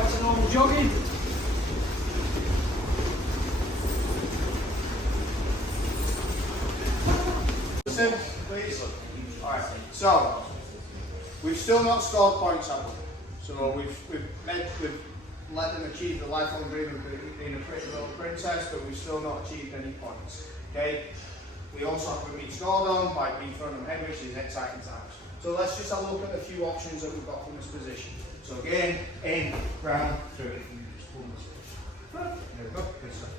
back to normal jogging. Listen, please. Alright, so we've still not scored points, have we? So we've let them achieve the lifelong dream of being a pretty little princess, but we've still not achieved any points. Okay? We also haven't been scored on by being thrown on head, which is exciting times. So let's just have a look at a few options that we've got from this position. So again, in, round, through. There we go. Good stuff.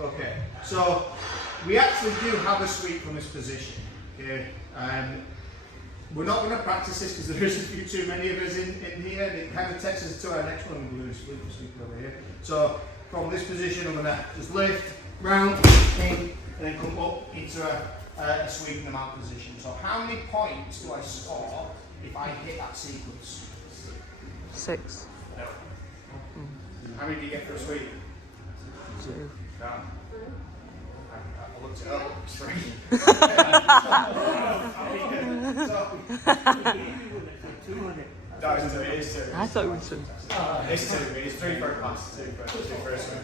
Okay, so we actually do have a sweep from this position. Okay, we're not going to practice this because there is a few too many of us in here. It kind of takes us to our next one. We're going to sweep over here. So from this position, I'm going to just lift, round, in, and then come up into a sweep in the mount position. So how many points do I score if I hit that sequence? 6. No. How many do you get for a sweep? 2. No. I looked it up, it's 3. No, it is 2. I thought it was 2. It's 2. It's 3 for a pass, 2 for a swim.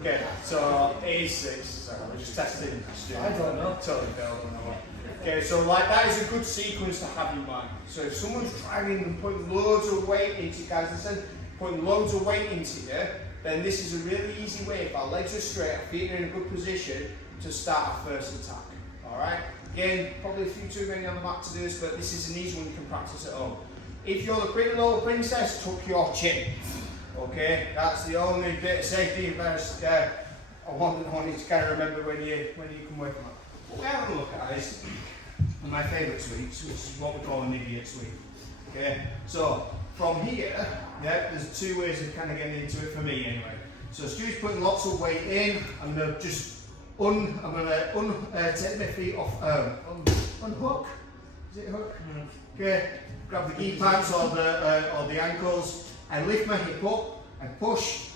Okay, so it is 6. So we're just testing. I don't know. Totally failed on that one. Okay, so like that is a good sequence to have in mind. So if someone's driving and putting loads of weight into you guys, listen, putting loads of weight into you, then this is a really easy way. If our legs are straight, our feet are in a good position to start our first attack. Alright? Again, probably a few too many on the mat to do this, but this is an easy one you can practice at home. If you're the pretty little princess, tuck your chin. Okay? That's the only bit of safety first. I want you to kind of remember when you come away from that. What we have a look at is one of my favourite sweeps, which is what we call an idiot sweep. Okay? So from here, yeah, there's 2 ways of kind of getting into it for me anyway. So Stu's putting lots of weight in. I'm going to just take my feet off, unhook. Is it hook? Okay. Grab the gi pants or the ankles. I lift my hip up. I push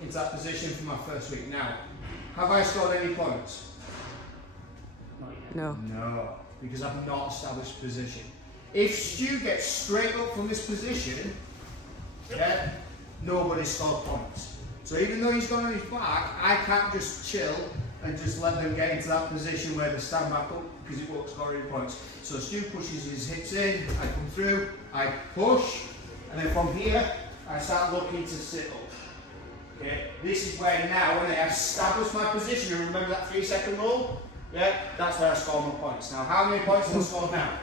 into that position for my first sweep. Now, have I scored any points? No. No, because I've not established position. If Stu gets straight up from this position, yeah, nobody's scored points. So even though he's gone on his back, I can't just chill and just let them get into that position where they stand back up because it won't score any points. So Stu pushes his hips in, I come through, I push, and then from here, I start looking to sit up. Okay, this is where now, when I establish my position, and remember that 3-second rule? Yeah, that's where I score my points. Now, how many points have I scored now?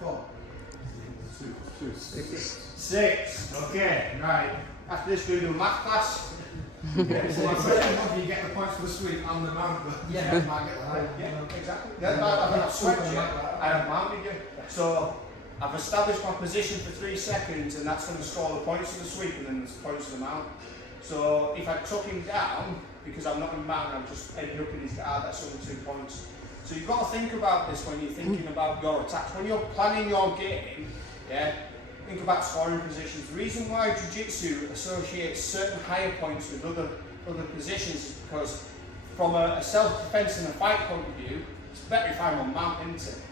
4. 6. Okay, right. After this, we're going to do a math class. Yeah, so you get the points for the sweep and the mount, but Yeah. you might get the high. Yeah, exactly. Yeah, I've swept you. I have mounted you. So I've established my position for 3 seconds, and that's going to score the points for the sweep and then the points for the mount. So if I tuck him down, because I'm not in mount, I'm just ending up in his guard, that's only 2 points. So you've got to think about this when you're thinking about your attacks. When you're planning your game, yeah, think about scoring positions. The reason why Jiu-Jitsu associates certain higher points with other positions is because from a self-defense and a fight point of view, it's better if I'm on mount, isn't it?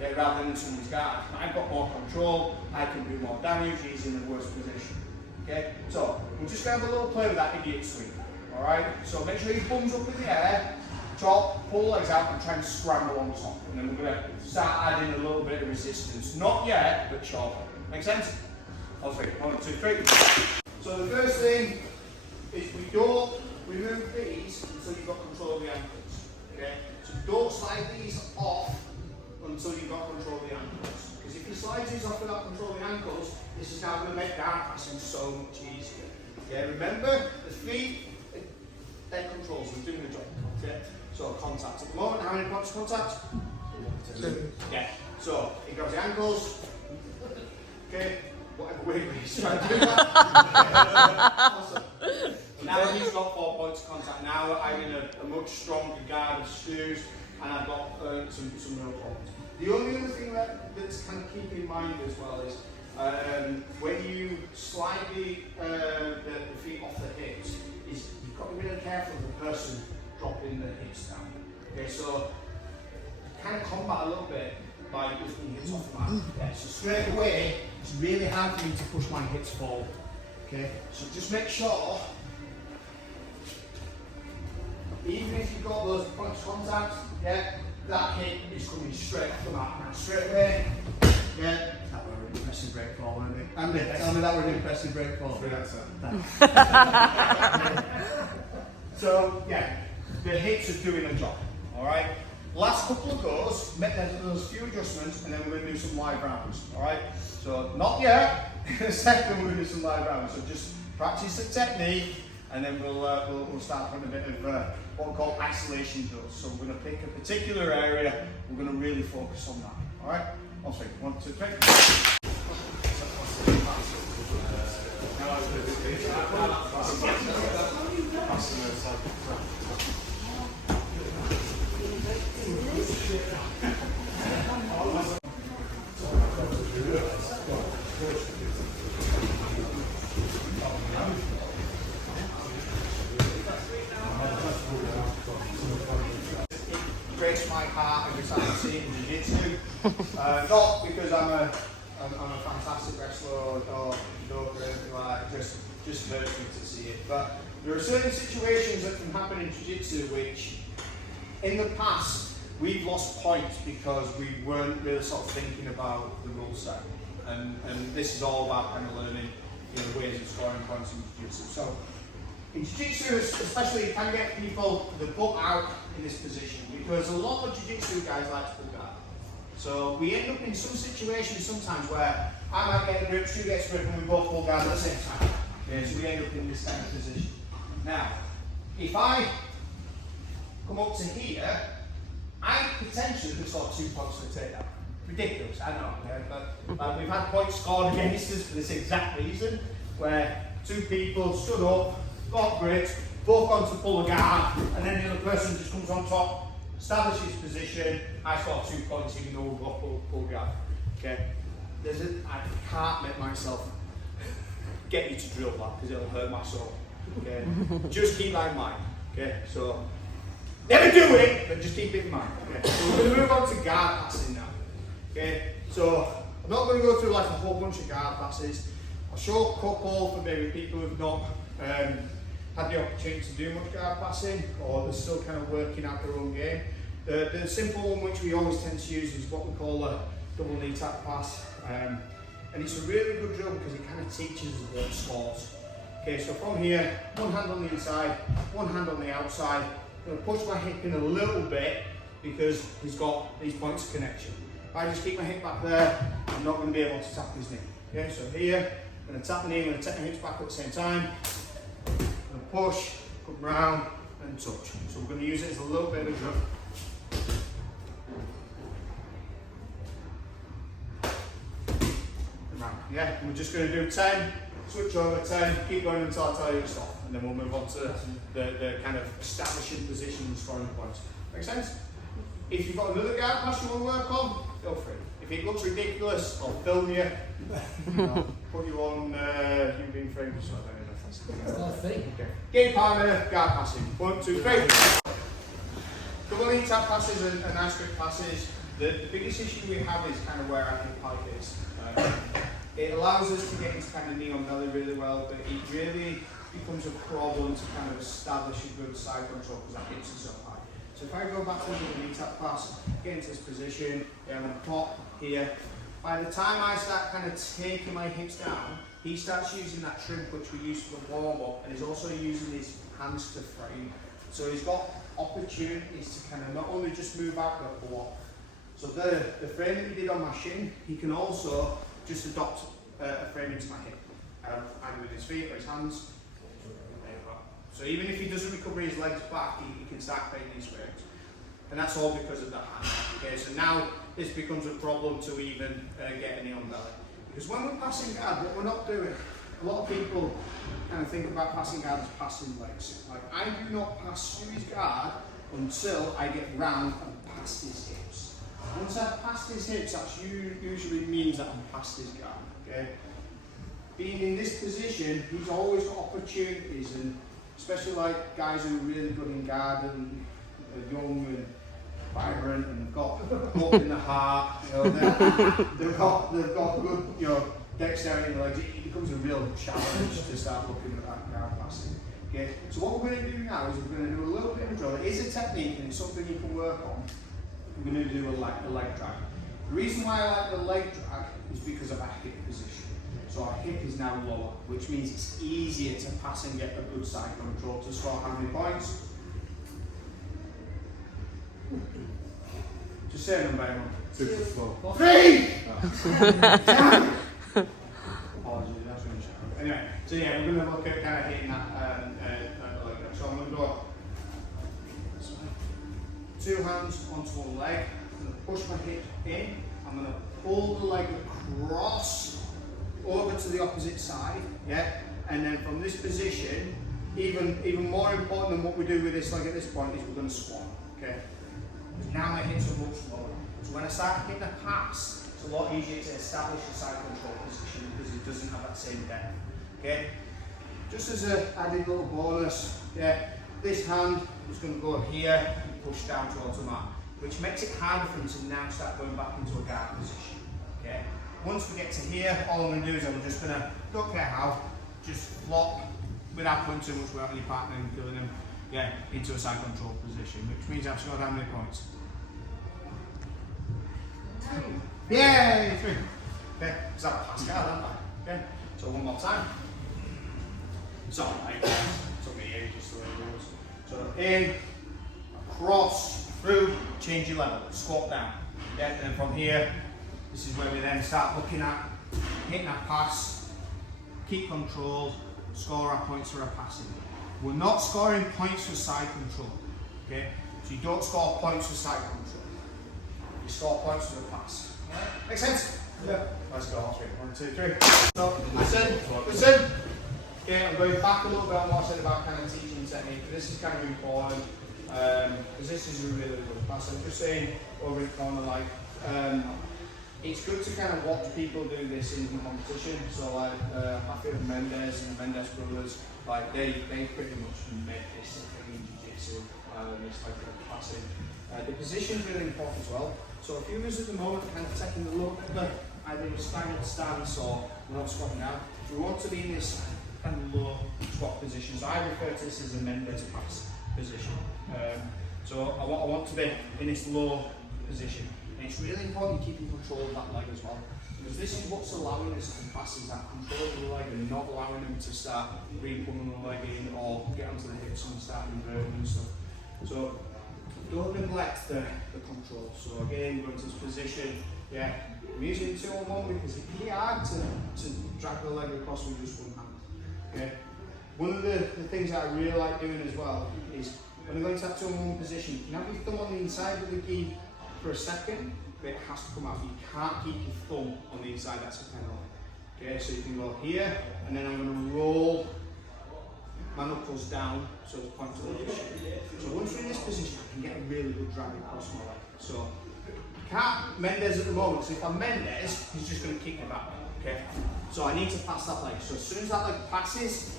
Yeah, rather than someone's guard. I've got more control, I can do more damage, he's in the worst position. Okay, so we're just going to have a little play with that idiot sweep. Alright, so make sure your bum's up in the air, chop, pull legs out and try and scramble on top. And then we're going to start adding a little bit of resistance. Not yet, but shorter. Make sense? I'll say 1, 2, 3. So the first thing is we don't remove these until you've got control of the ankles. Okay? So don't slide these off until you've got control of the ankles. Because if you slide these off without control of the ankles, this is now going to make down passing so much easier. Yeah, remember the feet, they're controls, we're doing the job. Okay? So contact at the moment, how many points of contact? 2. Yeah. So he grabs the ankles. Okay, whatever way he's trying to do that. Awesome. Now he's got 4 points of contact. Now I'm in a much stronger guard of Stu's, and I've got some real problems. The only other thing that's kind of keep in mind as well is when you slide the feet off the hips, is you've got to be really careful of the person dropping the hips down. Okay, so kind of combat a little bit by lifting your hips off the mat. Yeah, so straight away, it's really hard for me to push my hips forward. Okay, so just make sure, even if you've got those points of contact, yeah, that hip is coming straight off the mat. Now straight away, yeah, that was an impressive break fall, wasn't it? Andy, tell me that was an impressive break fall. So yeah, the hips are doing a job, alright? Last couple of goes, make those few adjustments, and then we're going to do some live rounds, alright? So not yet, in a second we're going to do some live rounds, so just practice the technique, and then we'll start doing a bit of what we call isolation drills. So we're going to pick a particular area, we're going to really focus on that, alright? I'll say 1, 2, 3. Breaks my heart every time I see it in jiu-jitsu. Not because I'm a fantastic wrestler or judoka or anything like that, just hurts me to see it. But there are certain situations that can happen in jiu-jitsu which, in the past, we've lost points because we weren't really sort of thinking about the rule set. And this is all about kind of learning, you know, ways of scoring points in jiu-jitsu. So in jiu-jitsu, especially, you can get people the butt out in this position because a lot of jiu-jitsu guys like to pull guard. So we end up in some situations sometimes where I might get a grip, Stu gets a grip, and we both pull guard at the same time. Okay, so we end up in this kind of position. Now, if I come up to here, I potentially could score 2 points for a takedown. Ridiculous, I know, okay? But we've had points scored against us for this exact reason, where 2 people stood up, got gripped, both gone to pull a guard, and then the other person just comes on top, establishes position, I score 2 points even though we've got pull guard. Okay? I can't make myself get you to drill that because it'll hurt my soul. Okay? Just keep that in mind. Okay? So never do it, but just keep it in mind. Okay? So we're going to move on to guard passing now. Okay? So I'm not going to go through like a whole bunch of guard passes. I'll show a couple for maybe people who've not had the opportunity to do much guard passing, or they're still kind of working out their own game. The simple one which we always tend to use is what we call a double knee tap pass. And it's a really good drill because it kind of teaches us the slots. Okay, so from here, one hand on the inside, one hand on the outside. I'm going to push my hip in a little bit because he's got these points of connection. If I just keep my hip back there, I'm not going to be able to tap his knee. Okay, so here, I'm going to tap the knee, I'm going to take my hips back at the same time. I'm going to push, come round and touch. So we're going to use it as a little bit of a drill. Yeah, and we're just going to do 10, switch over 10, keep going until I tell you to stop, and then we'll move on to the kind of establishing position and scoring points. Make sense? If you've got another guard pass you want to work on, feel free. If it looks ridiculous, I'll film you, put you on you being framed, so I don't know if that's Not a thing. Okay. Game partner, guard passing. 1, 2, 3. Double knee tap passes and nice grip passes. The biggest issue we have is kind of where our hip height is. It allows us to get into kind of knee on belly really well, but it really becomes a problem to kind of establish a good side control because that hips are so high. So if I go back to the knee tap pass, get into this position, I'm going to pop here. By the time I start kind of taking my hips down, he starts using that trim which we use for the warm up, and he's also using his hands to frame. So he's got opportunities to kind of not only just move out but block. So the frame that he did on my shin, he can also just adopt a frame into my hip, either with his feet or his hands. There you go. So even if he doesn't recover his legs back, he can start creating these frames. And that's all because of that hand. Okay, so now this becomes a problem to even get a knee on belly. Because when we're passing guard, what we're not doing, a lot of people kind of think about passing guard as passing legs. Like, I do not pass through his guard until I get round and past his hips. Once I've passed his hips, that usually means that I'm past his guard. Okay? Being in this position, he's always got opportunities, and especially like guys who are really good in guard and are young and vibrant and got hope in the heart. You know, they've got good, you know, dexterity in the legs, it becomes a real challenge to start looking at that guard passing. Okay, so what we're going to do now is we're going to do a little bit of a drill. It is a technique and it's something you can work on. We're going to do a leg drag. The reason why I like the leg drag is because of our hip position. So our hip is now lower, which means it's easier to pass and get a good side control to score how many points. Just say a number, everyone. 6 to 4. 3! Damn! Apologies, that's really shallow. Anyway, so yeah, we're going to look at kind of hitting that leg drag. So I'm going to go 2 hands onto one leg. I'm going to push my hip in. I'm going to pull the leg across over to the opposite side. Yeah, and then from this position, even more important than what we do with this leg at this point is we're going to squat. Okay. Now my hips are much lower. So when I start hitting a pass, it's a lot easier to establish a side control position because it doesn't have that same depth. Okay. Just as an added little bonus, yeah, this hand is going to go here and push down towards the mat, which makes it harder for him to now start going back into a guard position. Okay. Once we get to here, all I'm going to do is I'm just going to, don't care how, just flop without putting too much weight on your partner and killing him, yeah, into a side control position, which means I've scored how many points? Yay! 3. Okay, is that Pascal, aren't I? Okay, so one more time. Sorry, it took me ages to learn rules. So in, across, through, change your level, squat down. Yeah, and then from here, this is where we then start looking at hitting our pass, keep control, score our points for our passing. We're not scoring points for side control, okay? So you don't score points for side control. You score points for the pass. Right? Make sense? Yeah. Let's go. 1, 2, 3. So listen. Okay, I'm going back a little bit on what I said about kind of teaching technique. This is kind of important because this is a really good pass. I'm just saying over in the corner, like it's good to kind of watch people do this in competition. So like I feel Mendes and the Mendes brothers, like they pretty much make this thing in jiu-jitsu, this type of passing. The position is really important as well. So a few of us at the moment are kind of taking a look at the either a standard stance or we're not squatting out. We want to be in this kind of low squat position. So I refer to this as a Mendes pass position. So I want to be in this low position. And it's really important keeping control of that leg as well. Because this is what's allowing us to pass is that control of the leg and not allowing them to start re-pulling the leg in or get onto the hips and start inverting and stuff. So don't neglect the control. So again, going to this position, yeah, I'm using 2-on-1 because it can be hard to drag the leg across with just one hand. Okay. One of the things that I really like doing as well is when I go into that 2-on-1 position, you can have your thumb on the inside of the gi for a second, but it has to come out. You can't keep your thumb on the inside, that's a penalty. Okay, so you can go here, and then I'm going to roll my knuckles down so it's point to the position. So once we're in this position, I can get a really good drag across my leg. So you can't Mendes at the moment, so if I'm Mendes, he's just going to kick me back. Okay, so I need to pass that leg. So as soon as that leg passes,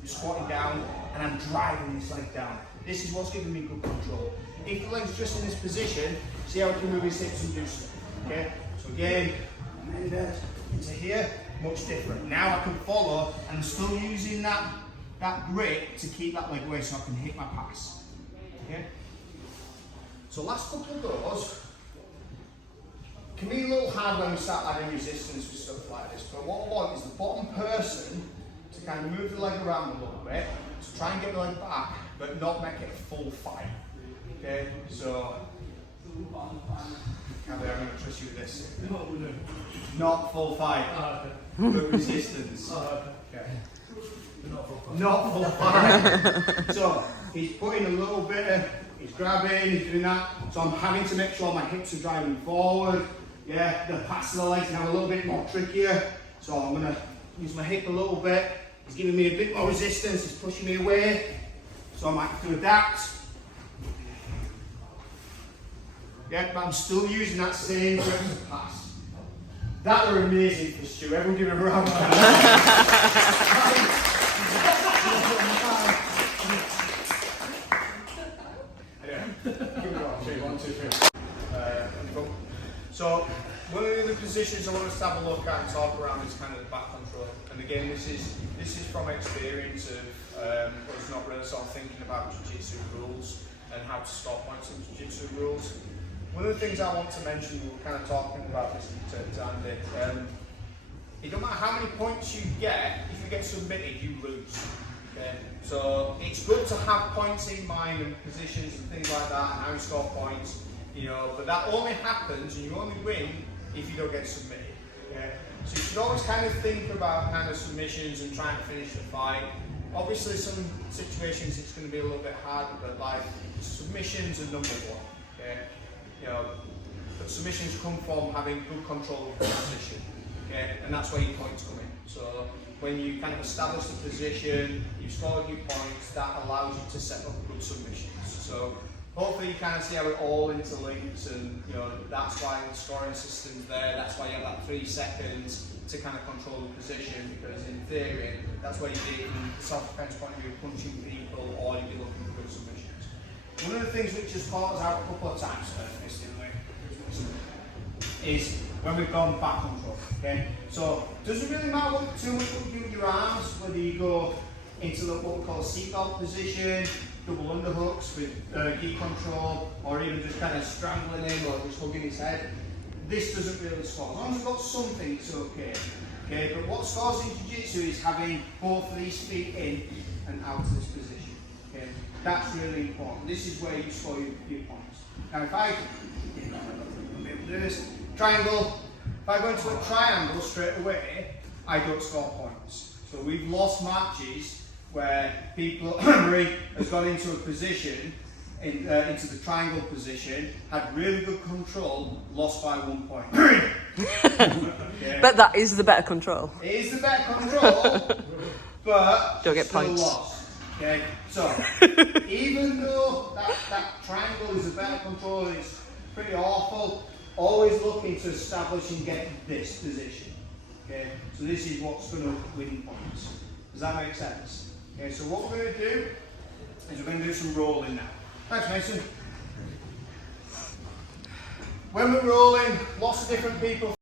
I'm squatting down and I'm driving this leg down. This is what's giving me good control. If the leg's just in this position, see how I can move his hips and do stuff. Okay, so again, Mendes into here, much different. Now I can follow and I'm still using that grip to keep that leg away so I can hit my pass. Okay? So last couple of those can be a little hard when we start adding resistance with stuff like this, but what I want is the bottom person to kind of move the leg around a little bit, to try and get the leg back, but not make it a full fight. Okay? So, I'm going to trust you with this. Not full fight, but resistance. Okay. Not full fight. So he's putting a little bit of, he's grabbing, he's doing that. So I'm having to make sure my hips are driving forward. Yeah, the pass of the legs now a little bit more trickier. So I'm going to use my hip a little bit. He's giving me a bit more resistance, he's pushing me away. So I might have to adapt. Yeah, but I'm still using that same grip of pass. That were amazing for Stu. Everyone give him a round of applause. So one of the positions I want us to have a look at and talk around is kind of this is from experience of us not really sort of thinking about jiu-jitsu rules and how to score points in jiu-jitsu rules. One of the things I want to mention, we were kind of talking about this to Andy, it don't matter how many points you get, if you get submitted, you lose. Okay? So it's good to have points in mind and positions and things like that, and how you score points, you know, but that only happens and you only win if you don't get submitted. Okay? So you should always kind of think about kind of submissions and trying to finish the fight. Obviously some situations it's going to be a little bit harder, but like submissions are number one. Okay? You know, but submissions come from having good control of the position. Okay? And that's where your points come in. So when you kind of establish the position, you've scored your points, that allows you to set up good submissions. So hopefully you kind of see how it all interlinks, and you know that's why the scoring system's there. That's why you have that 3 seconds to kind of control the position, because in theory that's where you're getting self-defense point of view, punching people, or you'll be looking for good submissions. One of the things which has caught us out a couple of times, is when we've gone back control. Okay, so it doesn't really matter too much what you do with your arms, whether you go into what we call a seatbelt position, double underhooks with gi control, or even just kind of strangling him or just hugging his head. This doesn't really score. As long as you've got something, it's okay. Okay, but what scores in jiu-jitsu is having both of these feet in and out of this position. Okay, that's really important. This is where you score your points. Now, if I do this triangle, if I go into a triangle straight away, I don't score points. So we've lost matches where people has gone into a position, into the triangle position, had really good control, lost by 1 point. Okay. But that is the better control. It is the better control, but Don't get still points. lost. Okay, so even though that triangle is a better control, it's pretty awful, always looking to establish and get this position. Okay, so this is what's going to win points. Does that make sense? Okay, so what we're going to do is we're going to do some rolling now. Thanks, Mason. When we're rolling, lots of different people